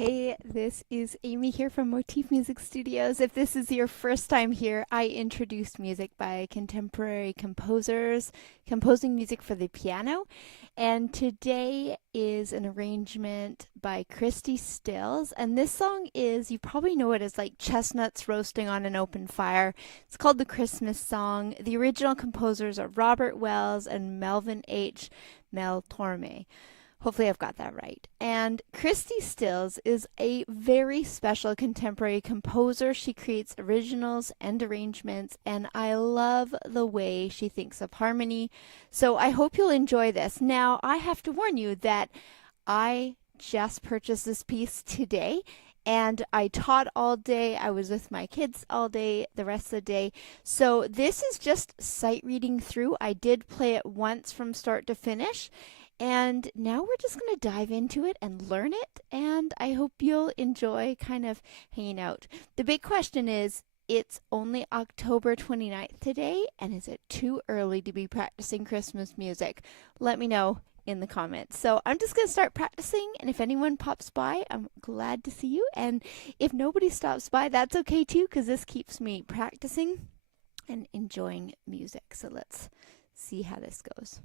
Hey, this is Amy here from Motif Music Studios. If this is your first time here, I introduce music by contemporary composers composing music for the piano. And today is an arrangement by Christi Stills. And this song is, you probably know it as like chestnuts roasting on an open fire. It's called the Christmas song. The original composers are Robert Wells and Melvin H. Mel Torme. Hopefully I've got that right. And Christi Stills is a very special contemporary composer. She creates originals and arrangements, and I love the way she thinks of harmony. So I hope you'll enjoy this. Now, I have to warn you that I just purchased this piece today. And I taught all day. I was with my kids all day, the rest of the day. So this is just sight reading through. I did play it once from start to finish. And now we're just going to dive into it and learn it. And I hope you'll enjoy kind of hanging out. The big question is, it's only October 29th today, and is it too early to be practicing Christmas music? Let me know in the comments. So I'm just going to start practicing, and if anyone pops by, I'm glad to see you. And if nobody stops by, that's okay too, because this keeps me practicing and enjoying music. So let's see how this goes.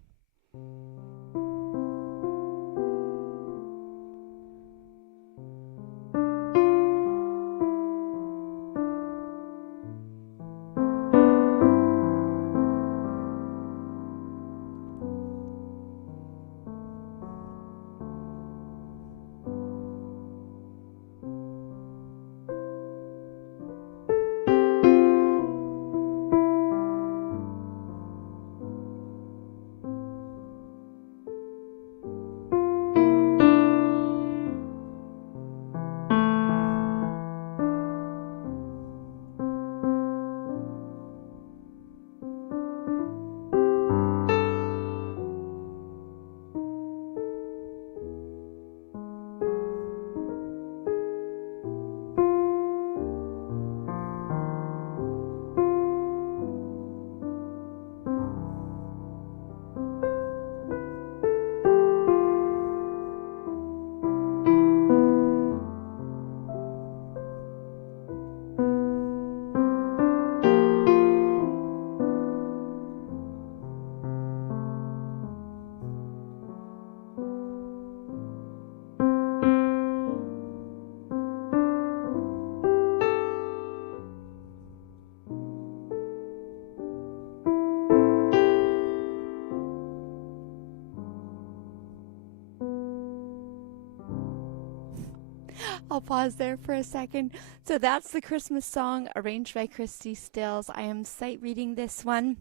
I'll pause there for a second. So that's the Christmas song arranged by Christi Stills. I am sight reading this one,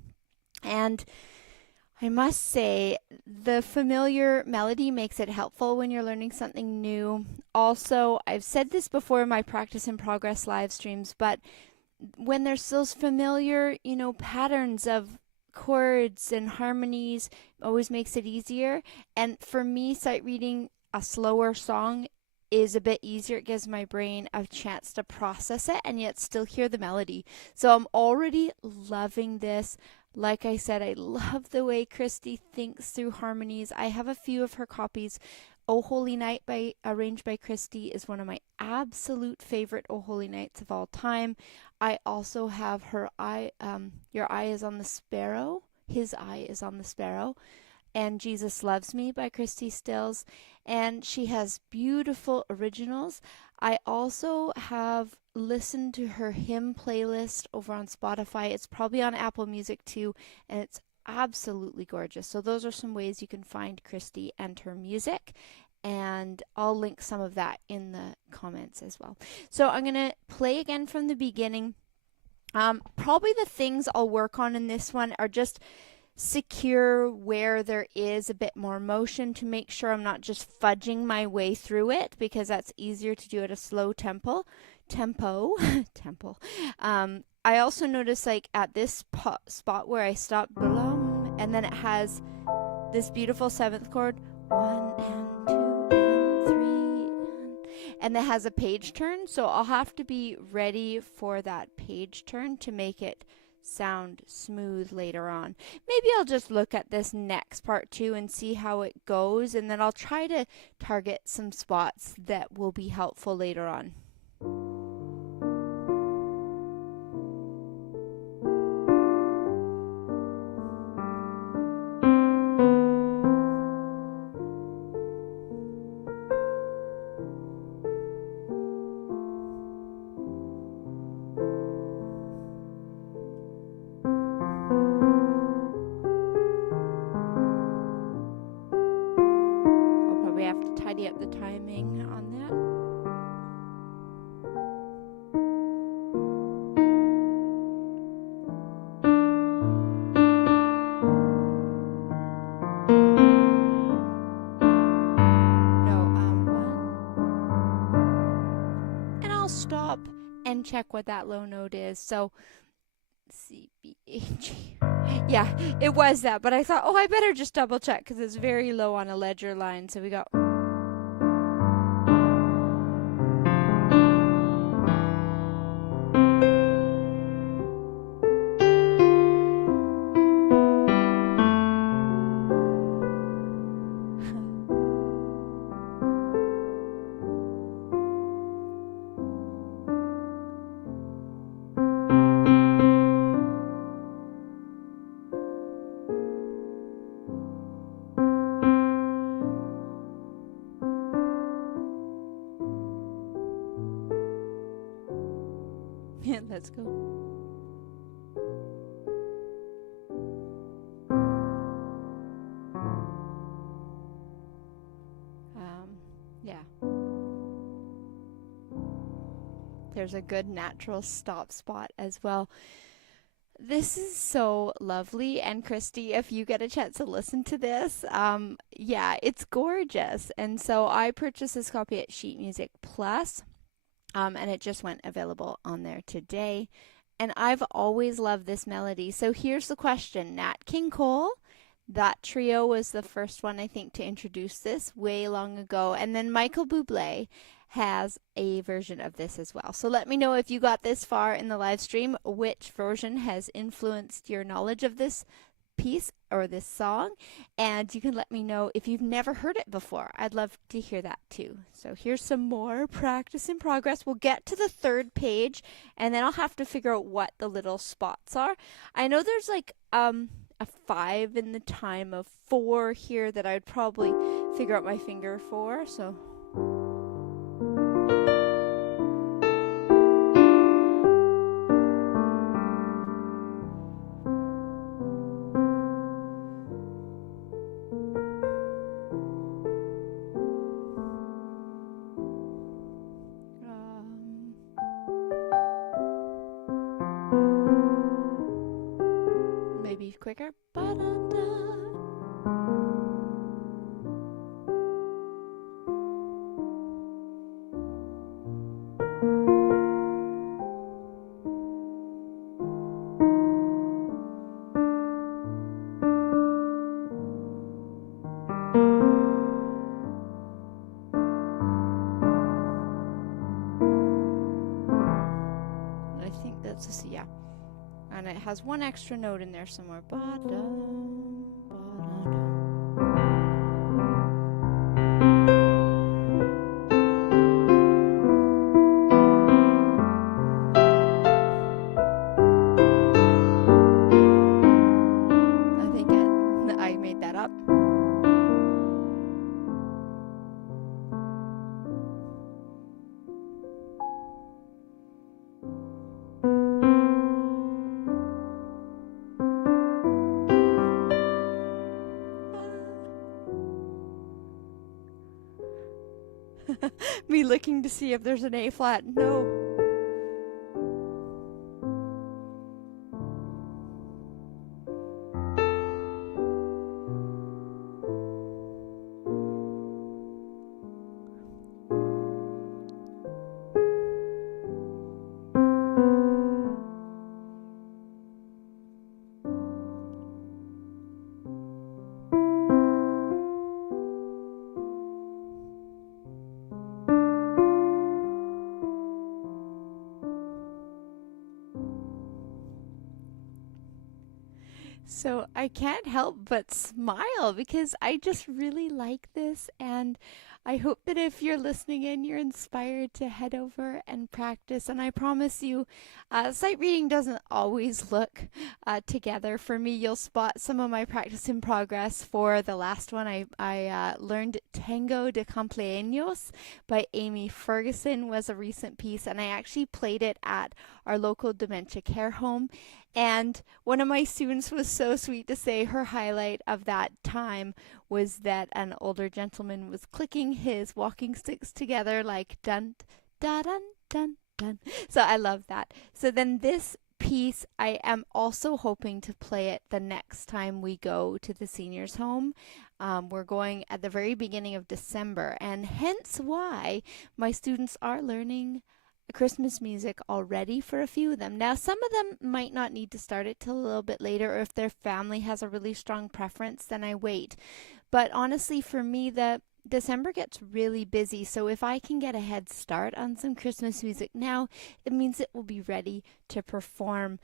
and I must say the familiar melody makes it helpful when you're learning something new. Also, I've said this before in my practice in progress live streams, but when there's those familiar, patterns of chords and harmonies, always makes it easier. And for me, sight reading a slower song is a bit easier. It gives my brain a chance to process it and yet still hear the melody. So I'm already loving this. Like I said, I love the way Christi thinks through harmonies. I have a few of her copies. "O Holy Night" arranged by Christi is one of my absolute favorite "O Holy Nights" of all time. I also have her "Your Eye is on the Sparrow," "His Eye is on the Sparrow," and "Jesus Loves Me" by Christi Stills. And she has beautiful originals. I also have listened to her hymn playlist over on Spotify. It's probably on Apple Music too, and it's absolutely gorgeous. So those are some ways you can find Christi and her music, and I'll link some of that in the comments as well. So I'm going to play again from the beginning. Probably the things I'll work on in this one are just secure where there is a bit more motion to make sure I'm not just fudging my way through it, because that's easier to do at a slow tempo. I also notice like at this spot where I stop, and then it has this beautiful seventh chord, 1 and 2 and 3, and that has a page turn. So I'll have to be ready for that page turn to make it sound smooth later on. Maybe I'll just look at this next part too and see how it goes, and then I'll try to target some spots that will be helpful later on. We have to tidy up the timing on that. No, one. And I'll stop and check what that low note is. So C, B, A, G. Yeah, it was that, but I thought, oh, I better just double check because it's very low on a ledger line. So we got. Yeah, let's go. Yeah. There's a good natural stop spot as well. This is so lovely, and Christi, if you get a chance to listen to this, yeah, it's gorgeous. And so I purchased this copy at Sheet Music Plus, and it just went available on there today. And I've always loved this melody. So here's the question. Nat King Cole, that trio was the first one, I think, to introduce this way long ago. And then Michael Bublé has a version of this as well. So let me know if you got this far in the live stream, which version has influenced your knowledge of this piece or this song, and you can let me know if you've never heard it before. I'd love to hear that too. So here's some more practice in progress. We'll get to the third page, and then I'll have to figure out what the little spots are. I know there's like a 5 in the time of 4 here that I'd probably figure out my finger for. So maybe quicker. I think that's a C, yeah. And it has one extra note in there somewhere. Ba-dum, ba-da-dum. I think I made that up. Me looking to see if there's an A flat. No. So I can't help but smile because I just really like this, and I hope that if you're listening in, you're inspired to head over and practice. And I promise you, sight reading doesn't always look together. For me, you'll spot some of my practice in progress. For the last one, I learned Tango de Cumpleaños by Amy Ferguson was a recent piece, and I actually played it at our local dementia care home. And one of my students was so sweet to say her highlight of that time was that an older gentleman was clicking his walking sticks together like dun da dun dun dun. So I love that. So then this piece, I am also hoping to play it the next time we go to the seniors home. We're going at the very beginning of December, and hence why my students are learning Christmas music already for a few of them. Now, some of them might not need to start it till a little bit later, or if their family has a really strong preference, then I wait. But honestly, for me, the December gets really busy, so if I can get a head start on some Christmas music now, it means it will be ready to perform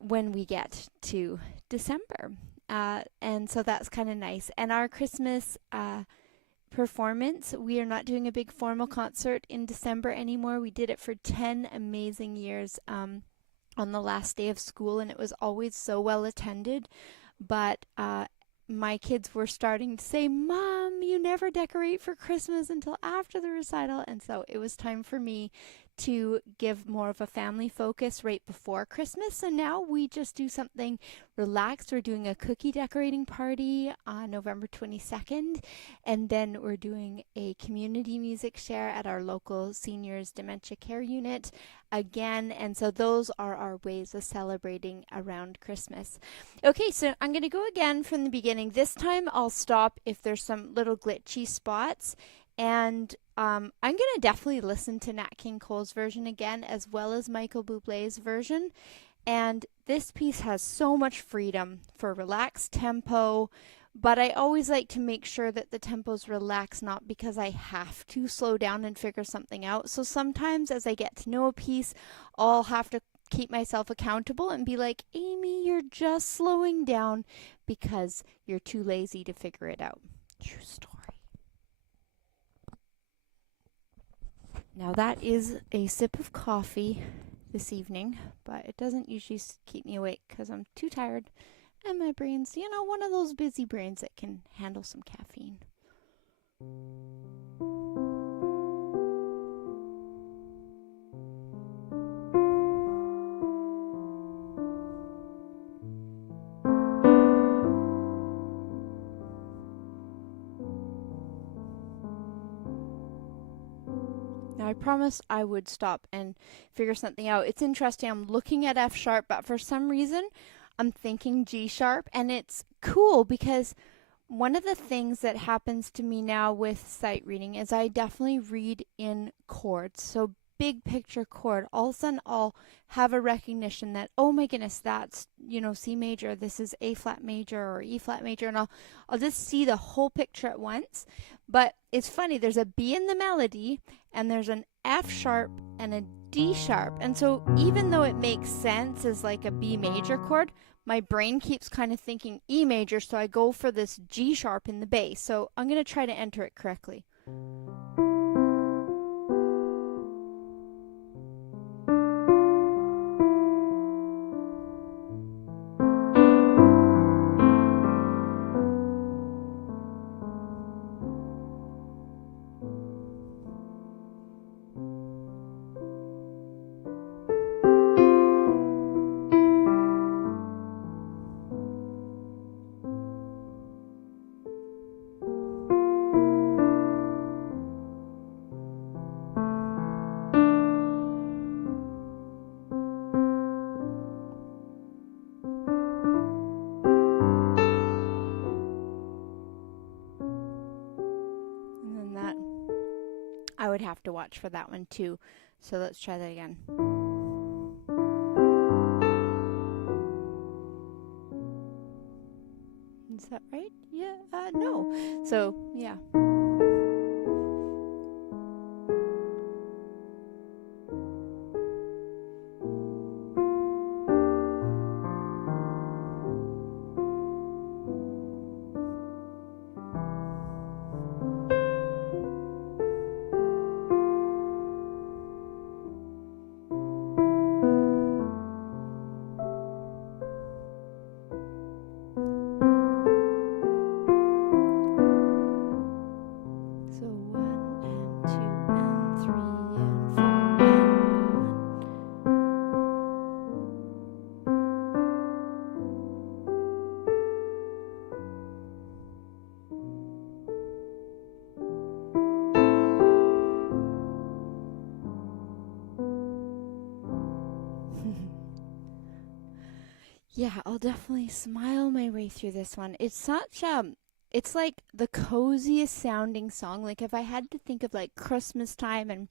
when we get to December. And so that's kind of nice. And our Christmas performance, we are not doing a big formal concert in December anymore. We did it for 10 amazing years on the last day of school, and it was always so well attended. But my kids were starting to say, "Mom, you never decorate for Christmas until after the recital." And so it was time for me to give more of a family focus right before Christmas. So now we just do something relaxed. We're doing a cookie decorating party on November 22nd, and then we're doing a community music share at our local seniors dementia care unit again. And so those are our ways of celebrating around Christmas. Okay, so I'm going to go again from the beginning. This time I'll stop if there's some little glitchy spots. And I'm going to definitely listen to Nat King Cole's version again, as well as Michael Bublé's version. And this piece has so much freedom for relaxed tempo, but I always like to make sure that the tempo's relaxed, not because I have to slow down and figure something out. So sometimes as I get to know a piece, I'll have to keep myself accountable and be like, "Amy, you're just slowing down because you're too lazy to figure it out." True story. Now that is a sip of coffee this evening, but it doesn't usually keep me awake because I'm too tired and my brain's, one of those busy brains that can handle some caffeine. Now, I promised I would stop and figure something out. It's interesting. I'm looking at F sharp, but for some reason, I'm thinking G sharp. And it's cool because one of the things that happens to me now with sight reading is I definitely read in chords. So big picture chord. All of a sudden, I'll have a recognition that, oh my goodness, that's, C major. This is A flat major or E flat major. And I'll just see the whole picture at once. But it's funny, there's a B in the melody, and there's an F sharp and a D sharp. And so even though it makes sense as like a B major chord, my brain keeps kind of thinking E major, so I go for this G sharp in the bass. So I'm going to try to enter it correctly. I would have to watch for that one too. So let's try that again. Is that right? Yeah, no. So, yeah. Yeah, I'll definitely smile my way through this one. It's such it's like the coziest sounding song. Like if I had to think of like Christmas time and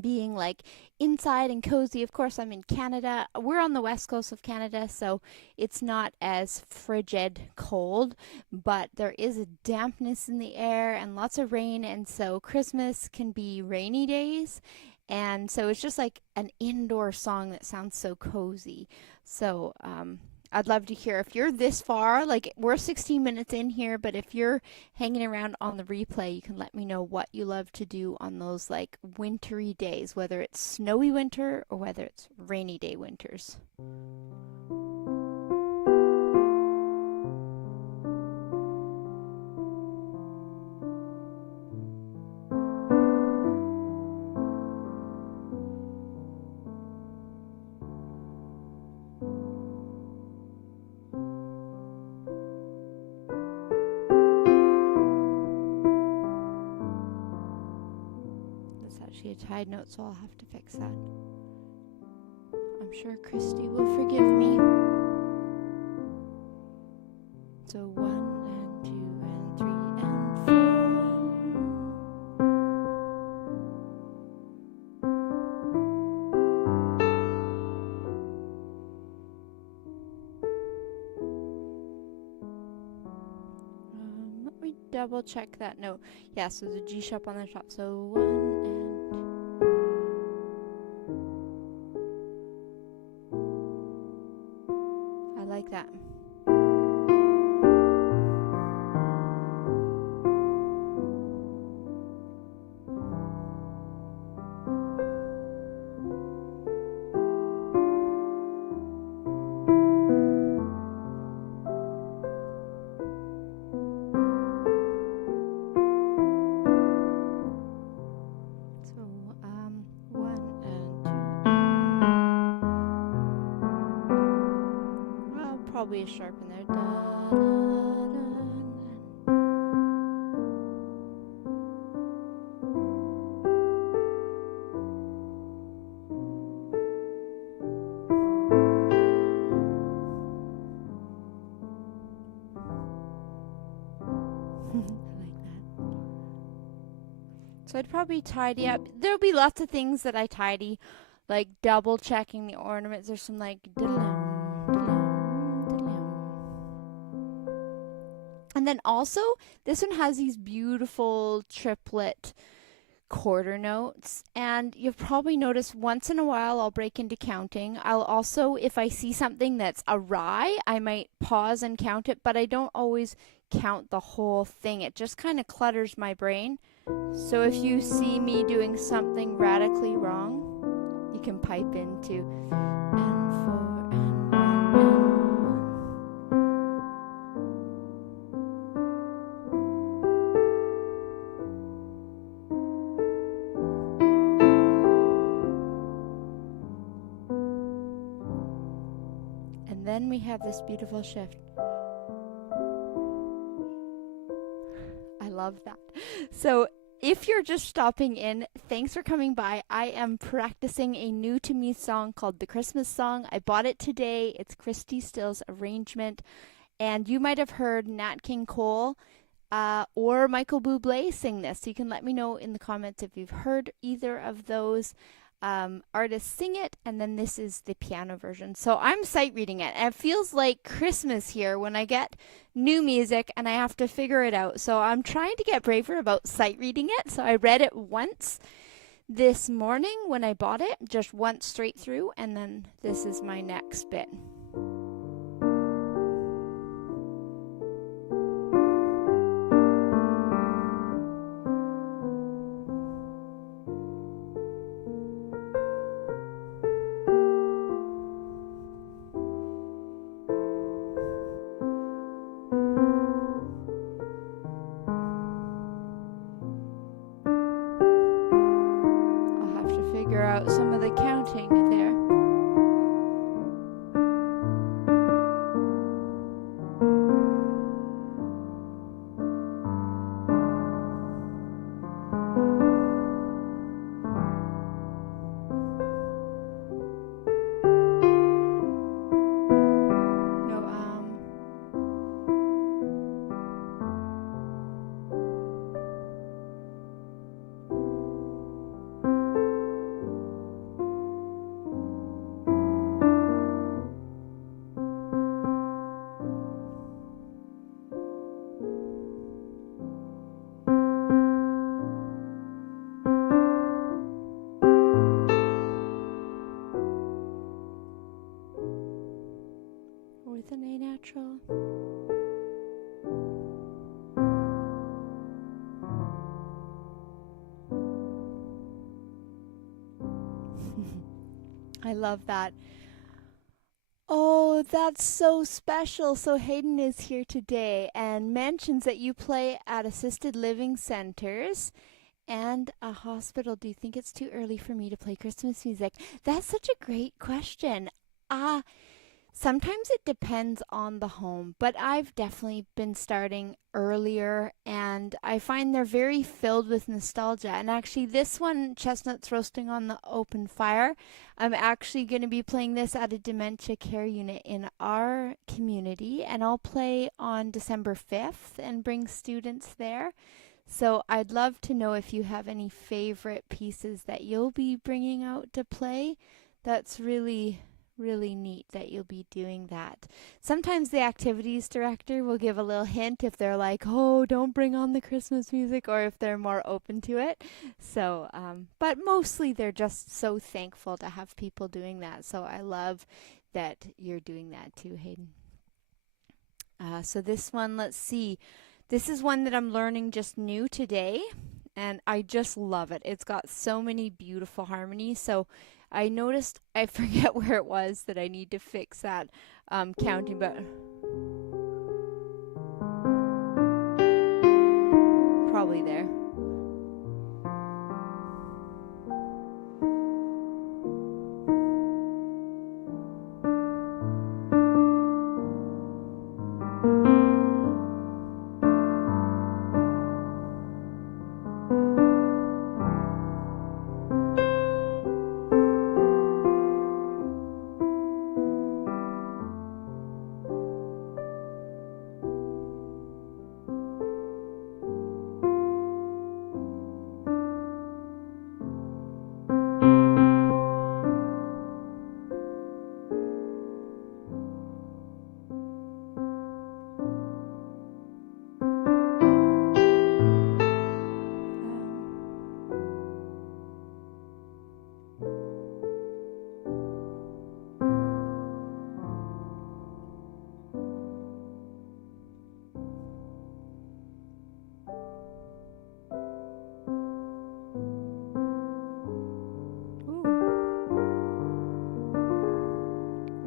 being like inside and cozy. Of course, I'm in Canada. We're on the west coast of Canada, so it's not as frigid cold, but there is a dampness in the air and lots of rain, and so Christmas can be rainy days. And so it's just like an indoor song that sounds so cozy. So, I'd love to hear if you're this far, like we're 16 minutes in here, but if you're hanging around on the replay, you can let me know what you love to do on those like wintry days, whether it's snowy winter or whether it's rainy day winters. Actually a tied note, so I'll have to fix that. I'm sure Christy will forgive me. So 1 and 2 and 3 and 4. Let me double check that note. Yeah, so the G sharp on the top. So 1 and I like that. Probably a sharp in there. Da, da, da, I like that. So I'd probably tidy up. There'll be lots of things that I tidy, like double checking the ornaments. There's some like and then also, this one has these beautiful triplet quarter notes. And you've probably noticed once in a while I'll break into counting. I'll also, if I see something that's awry, I might pause and count it, but I don't always count the whole thing. It just kind of clutters my brain. So if you see me doing something radically wrong, you can pipe into and 4 and 1 and 1. And then we have this beautiful shift. I love that. So if you're just stopping in, thanks for coming by. I am practicing a new to me song called The Christmas Song. I bought it today. It's Christi Stills' arrangement. And you might have heard Nat King Cole or Michael Bublé sing this. So you can let me know in the comments if you've heard either of those artists sing it, and then this is the piano version. So I'm sight reading it, and it feels like Christmas here when I get new music and I have to figure it out. So I'm trying to get braver about sight reading it. So I read it once this morning when I bought it, just once straight through, and then this is my next bit. Figure out some of the counting there. I love that. Oh, that's so special. So Hayden is here today and mentions that you play at assisted living centers and a hospital. Do you think it's too early for me to play Christmas music? That's such a great question. Uh, Sometimes it depends on the home, but I've definitely been starting earlier and I find they're very filled with nostalgia. And actually, this one, Chestnuts Roasting on the Open Fire, I'm actually going to be playing this at a dementia care unit in our community, and I'll play on December 5th and bring students there. So I'd love to know if you have any favorite pieces that you'll be bringing out to play. That's really neat that you'll be doing that. Sometimes the activities director will give a little hint if they're like, oh, don't bring on the Christmas music, or if they're more open to it. So, but mostly they're just so thankful to have people doing that. So I love that you're doing that too, Hayden. So this one, let's see. This is one that I'm learning just new today, and I just love it. It's got so many beautiful harmonies. So I noticed, I forget where it was that I need to fix that counting, but probably there.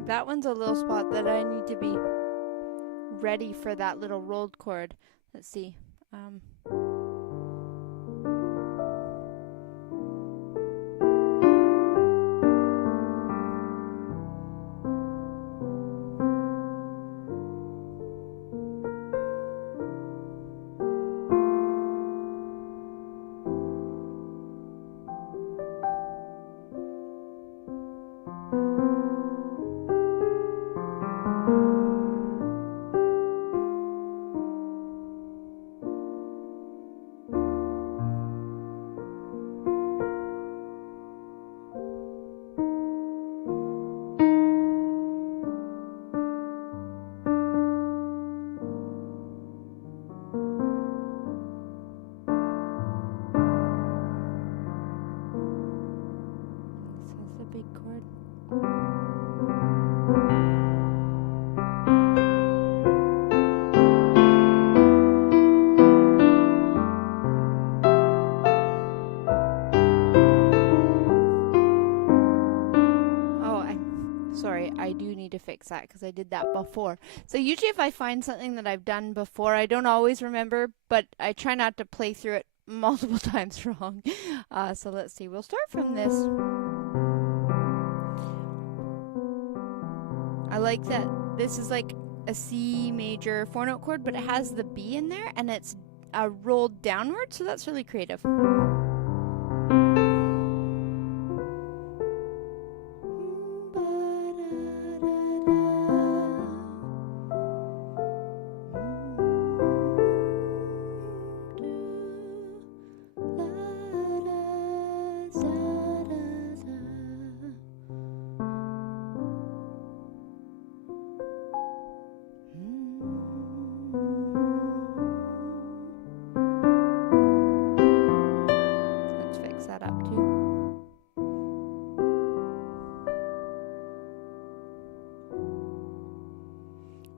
That one's a little spot that I need to be ready for that little rolled chord. Let's see. This is the big chord. Sorry, I do need to fix that because I did that before. So usually if I find something that I've done before, I don't always remember, but I try not to play through it multiple times wrong. So let's see. We'll start from this. I like that this is like a C major 4-note chord, but it has the B in there and it's rolled downward, so that's really creative.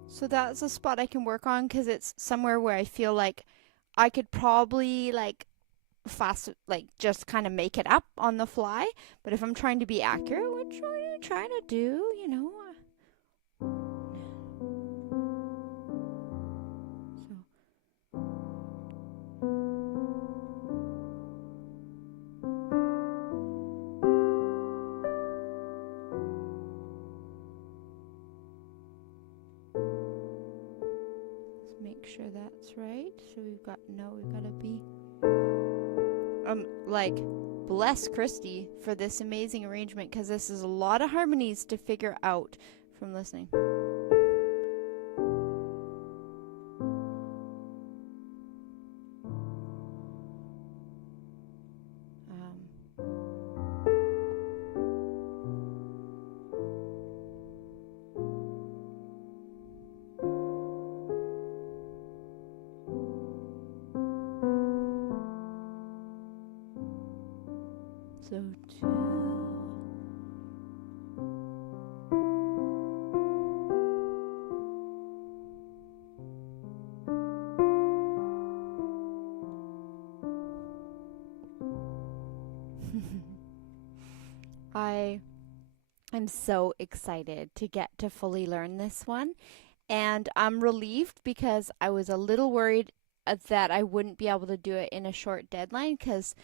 So that's a spot I can work on because it's somewhere where I feel like I could probably like fast, like just kind of make it up on the fly. But if I'm trying to be accurate, which are you trying to do, you know? Let's make sure that's right. So we've got to be like, bless Christi for this amazing arrangement, because this is a lot of harmonies to figure out from listening. So two. I'm so excited to get to fully learn this one, and I'm relieved because I was a little worried that I wouldn't be able to do it in a short deadline, because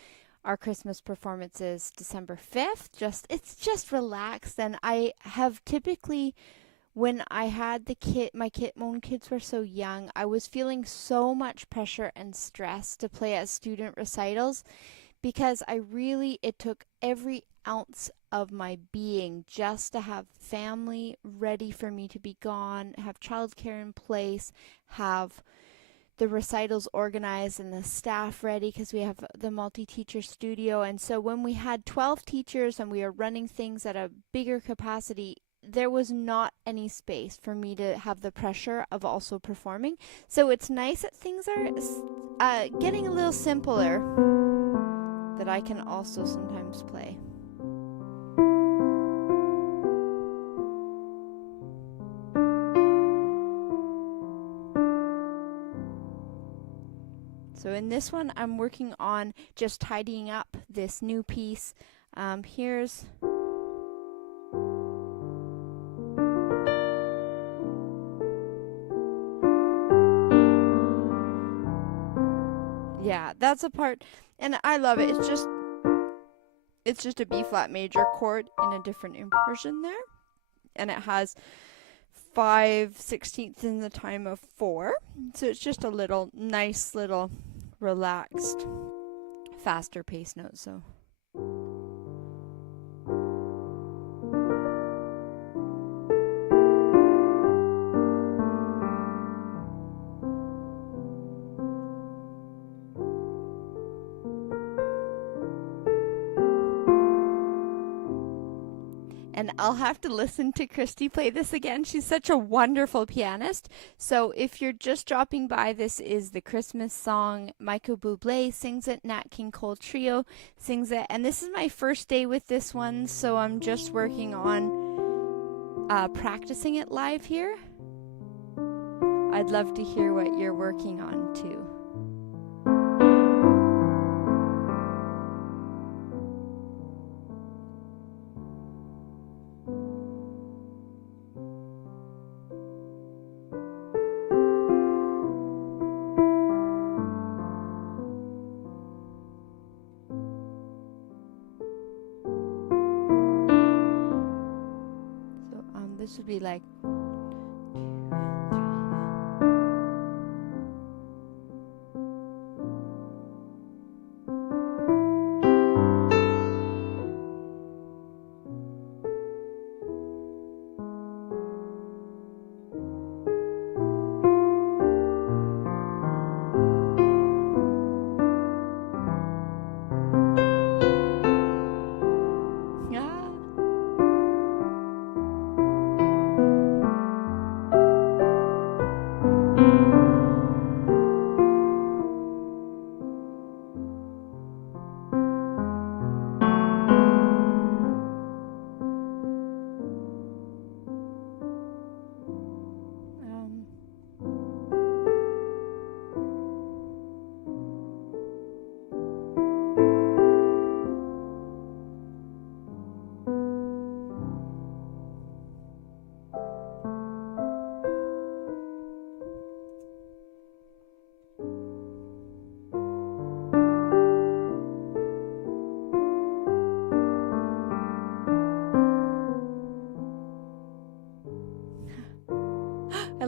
our Christmas performance is December 5th. It's just relaxed, and I have typically, when I had my own kids were so young, I was feeling so much pressure and stress to play at student recitals, because it took every ounce of my being just to have family ready for me to be gone, have childcare in place, have the recitals organized and the staff ready, because we have the multi-teacher studio. And so when we had 12 teachers and we were running things at a bigger capacity, there was not any space for me to have the pressure of also performing. So it's nice that things are getting a little simpler, that I can also sometimes play. So in this one, I'm working on just tidying up this new piece. Here's... Yeah, that's a part, and I love it. It's just a B flat major chord in a different inversion there, and it has 5/16 in the time of 4. So it's just a nice little relaxed, faster pace note. So and I'll have to listen to Christi play this again. She's such a wonderful pianist. So if you're just dropping by, this is the Christmas song. Michael Bublé sings it. Nat King Cole Trio sings it. And this is my first day with this one, so I'm just working on practicing it live here. I'd love to hear what you're working on too. This would be like...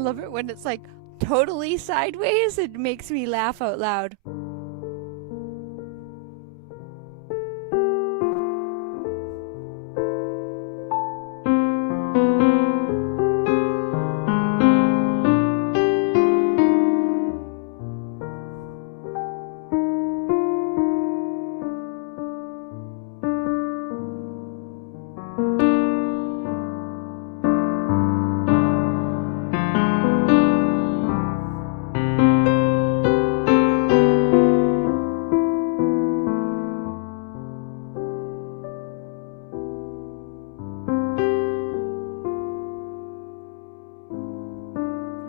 love it when it's like totally sideways. It makes me laugh out loud.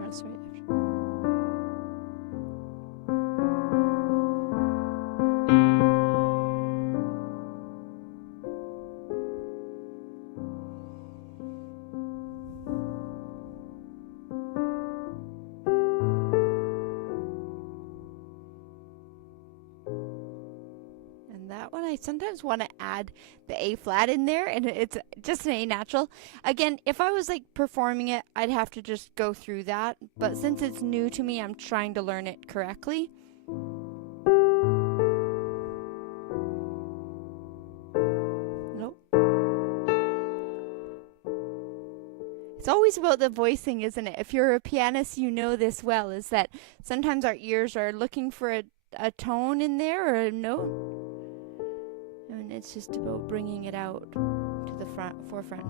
That's right. That one, I sometimes want to add the A flat in there, and it's just an A natural. Again, if I was like performing it, I'd have to just go through that. But since it's new to me, I'm trying to learn it correctly. Nope. It's always about the voicing, isn't it? If you're a pianist, you know this well, is that sometimes our ears are looking for a tone in there or a note. And it's just about bringing it out to the forefront.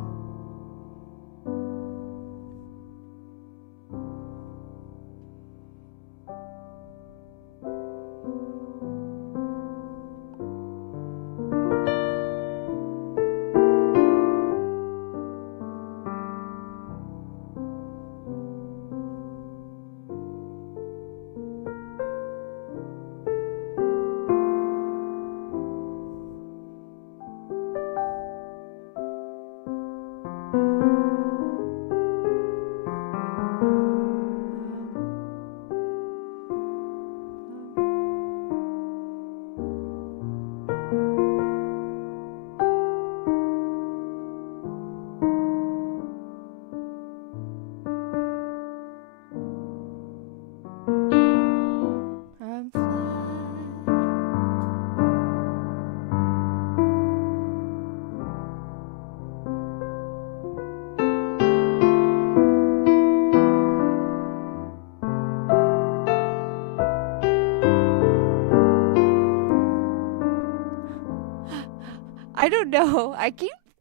I don't know.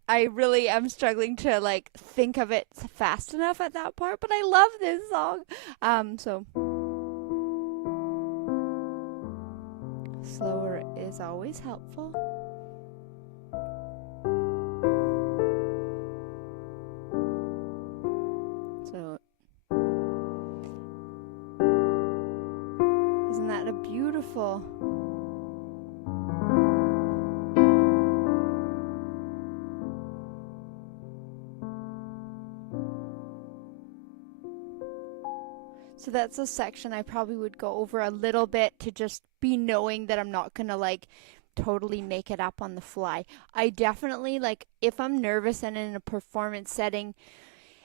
I really am struggling to like think of it fast enough at that part, but I love this song. So slower is always helpful. So isn't that a beautiful So that's a section I probably would go over a little bit to just be knowing that I'm not going to like totally make it up on the fly. I definitely like if I'm nervous and in a performance setting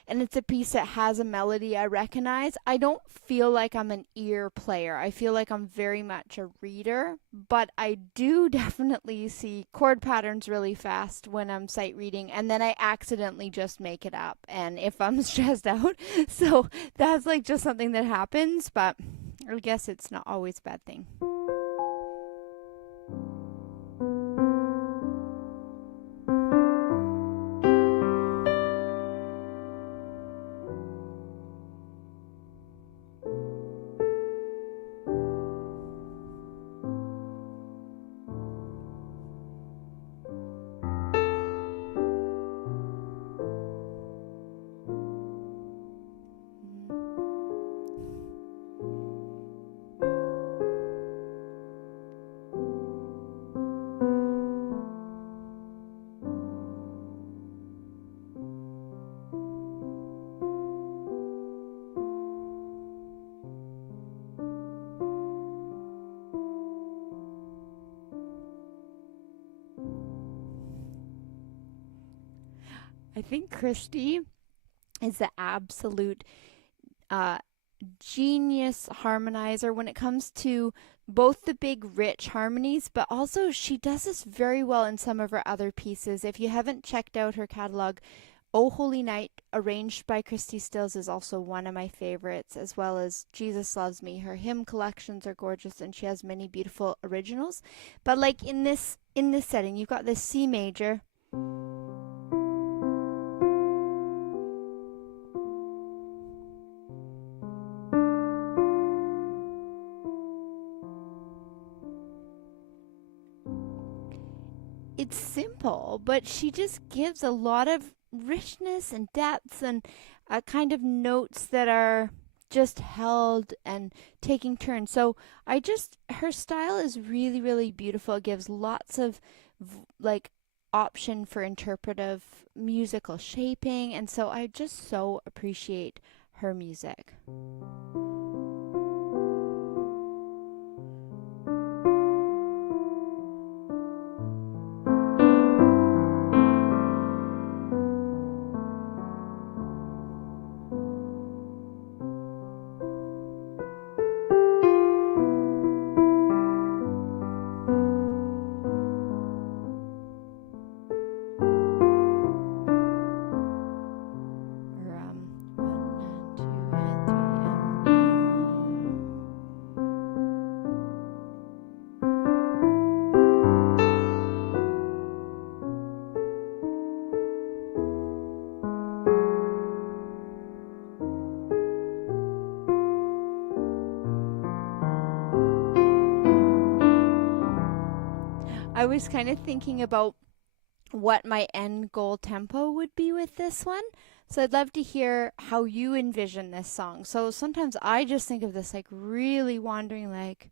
and it's a piece that has a melody I recognize, I don't feel like I'm an ear player. I feel like I'm very much a reader, but I do definitely see chord patterns really fast when I'm sight reading, and then I accidentally just make it up, and if I'm stressed out. So that's like just something that happens, but I guess it's not always a bad thing. I think Christi is the absolute genius harmonizer when it comes to both the big rich harmonies, but also she does this very well in some of her other pieces. If you haven't checked out her catalog, Oh Holy Night, arranged by Christi Stills, is also one of my favorites, as well as Jesus Loves Me. Her hymn collections are gorgeous, and she has many beautiful originals. But like in this setting, you've got this C major. It's simple, but she just gives a lot of richness and depth and kind of notes that are just held and taking turns. So her style is really, really beautiful. It gives lots of like option for interpretive musical shaping, and so I just so appreciate her music. I was kind of thinking about what my end goal tempo would be with this one. So I'd love to hear how you envision this song. So sometimes I just think of this like really wandering like.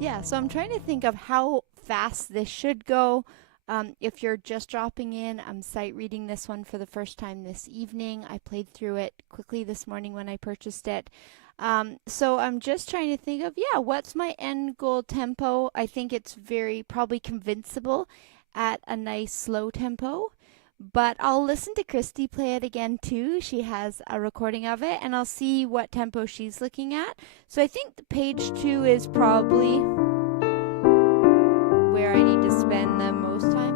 Yeah, so I'm trying to think of how fast this should go. If you're just dropping in, I'm sight reading this one for the first time this evening. I played through it quickly this morning when I purchased it. So I'm just trying to think of, what's my end goal tempo? I think it's very probably convincible at a nice slow tempo. But I'll listen to Christi play it again too. She has a recording of it, and I'll see what tempo she's looking at. So I think the page 2 is probably where I need to spend the most time.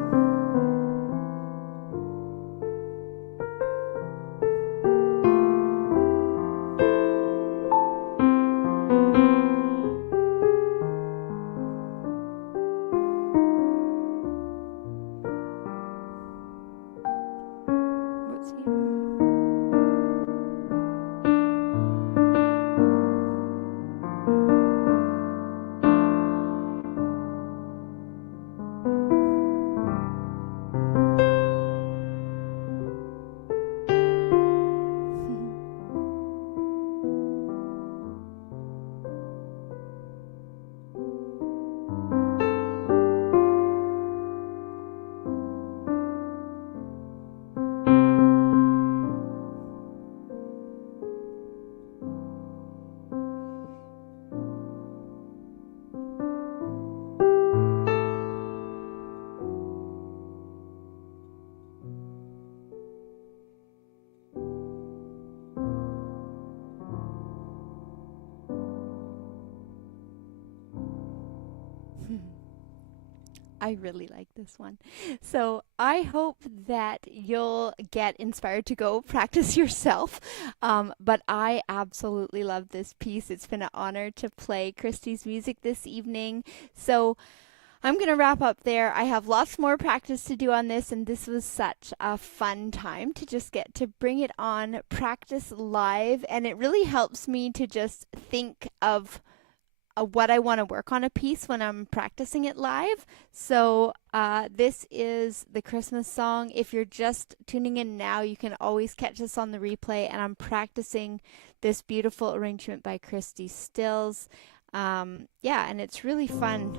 What's he? I really like this one. So I hope that you'll get inspired to go practice yourself. But I absolutely love this piece. It's been an honor to play Christi's music this evening. So I'm going to wrap up there. I have lots more practice to do on this, and this was such a fun time to just get to bring it on, practice live, and it really helps me to just think of what I want to work on a piece when I'm practicing it live. So this is the Christmas song. If you're just tuning in now, you can always catch this on the replay, and I'm practicing this beautiful arrangement by Christi Stills. Yeah, and it's really fun.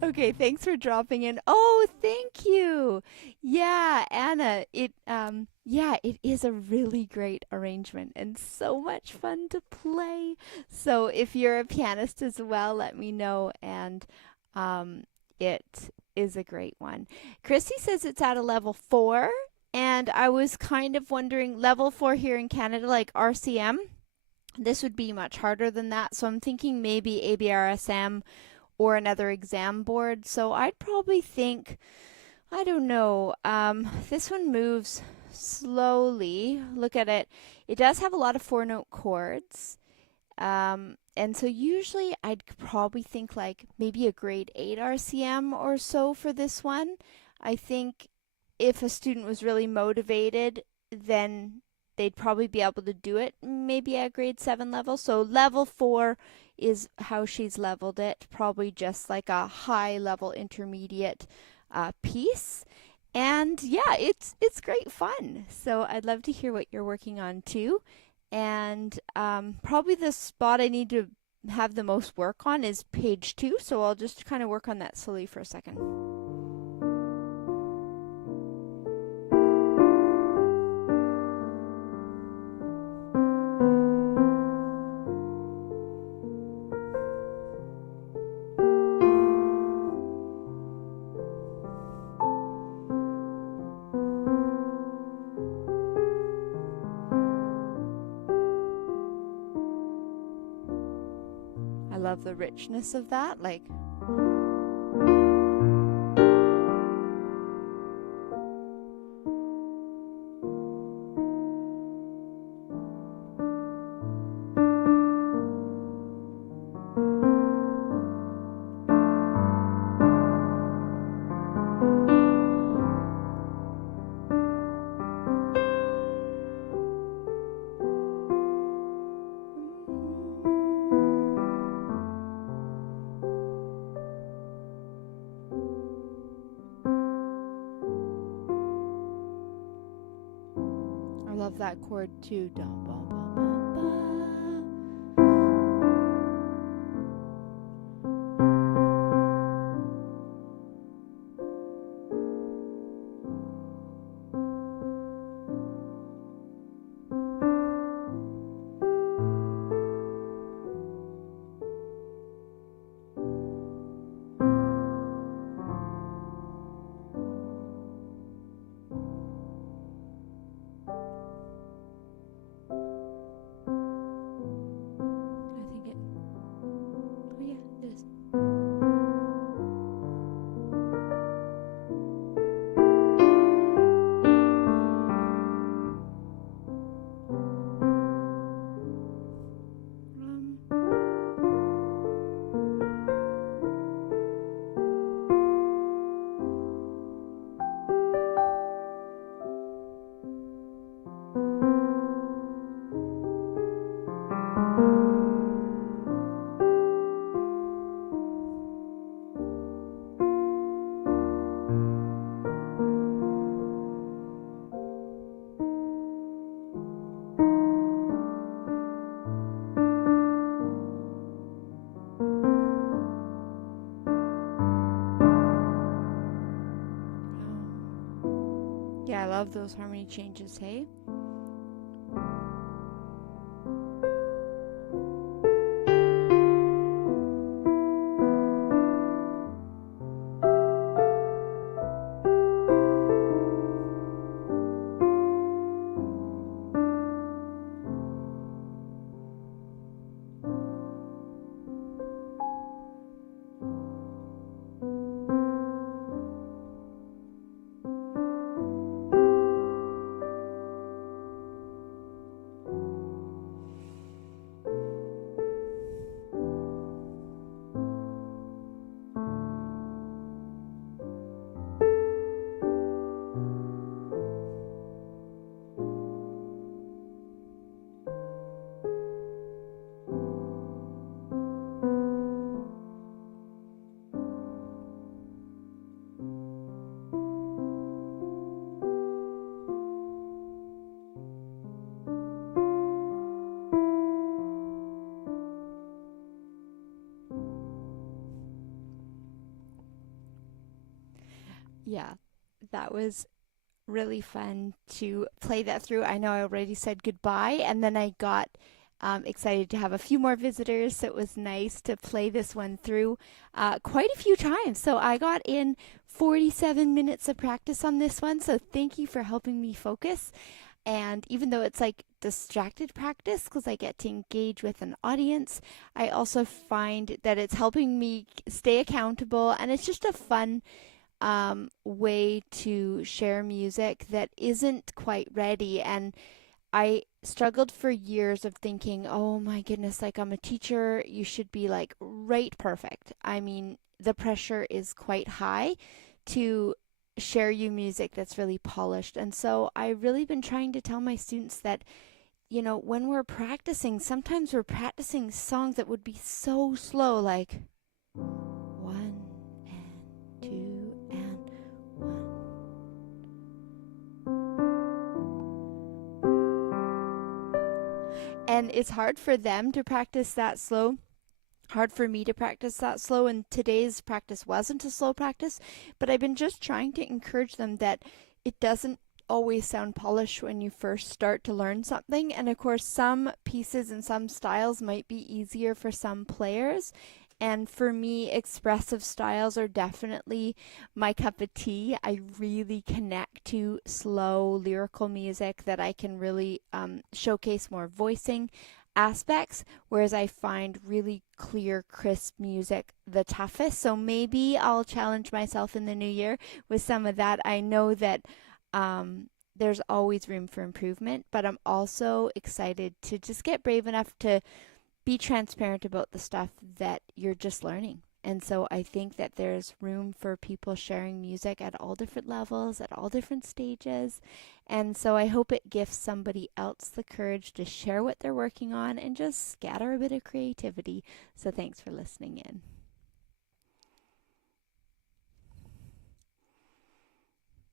Okay, thanks for dropping in. Oh, thank you. Yeah, Anna, it is a really great arrangement and so much fun to play. So if you're a pianist as well, let me know, and it is a great one. Christy says it's at a level 4, and I was kind of wondering, level 4 here in Canada, like RCM, this would be much harder than that. So I'm thinking maybe ABRSM or another exam board. So I'd probably think, I don't know, this one moves slowly. Look at it. It does have a lot of 4-note chords. And so usually I'd probably think like maybe a grade 8 RCM or so for this one. I think if a student was really motivated, then they'd probably be able to do it maybe at grade 7 level. So level 4 is how she's leveled it, probably just like a high level intermediate piece. And yeah, it's great fun. So I'd love to hear what you're working on too. And probably the spot I need to have the most work on is page 2. So I'll just kind of work on that slowly for a second. I love the richness of that, like. Love that chord too. Yeah, I love those harmony changes, hey? Yeah, that was really fun to play that through. I know I already said goodbye, and then I got excited to have a few more visitors, so it was nice to play this one through quite a few times. So I got in 47 minutes of practice on this one, so thank you for helping me focus. And even though it's like distracted practice because I get to engage with an audience, I also find that it's helping me stay accountable, and it's just a fun way to share music that isn't quite ready. And I struggled for years of thinking, oh my goodness, like I'm a teacher, you should be like right perfect. I mean, the pressure is quite high to share you music that's really polished. And so I've really been trying to tell my students that, you know, when we're practicing, sometimes we're practicing songs that would be so slow, like one and two and one. And it's hard for them to practice that slow, hard for me to practice that slow, and today's practice wasn't a slow practice, but I've been just trying to encourage them that it doesn't always sound polished when you first start to learn something. And of course, some pieces and some styles might be easier for some players. And for me, expressive styles are definitely my cup of tea. I really connect to slow lyrical music that I can really showcase more voicing aspects, whereas I find really clear, crisp music the toughest. So maybe I'll challenge myself in the new year with some of that. I know that there's always room for improvement, but I'm also excited to just get brave enough to be transparent about the stuff that you're just learning. And so I think that there's room for people sharing music at all different levels, at all different stages. And so I hope it gives somebody else the courage to share what they're working on and just scatter a bit of creativity. So thanks for listening in.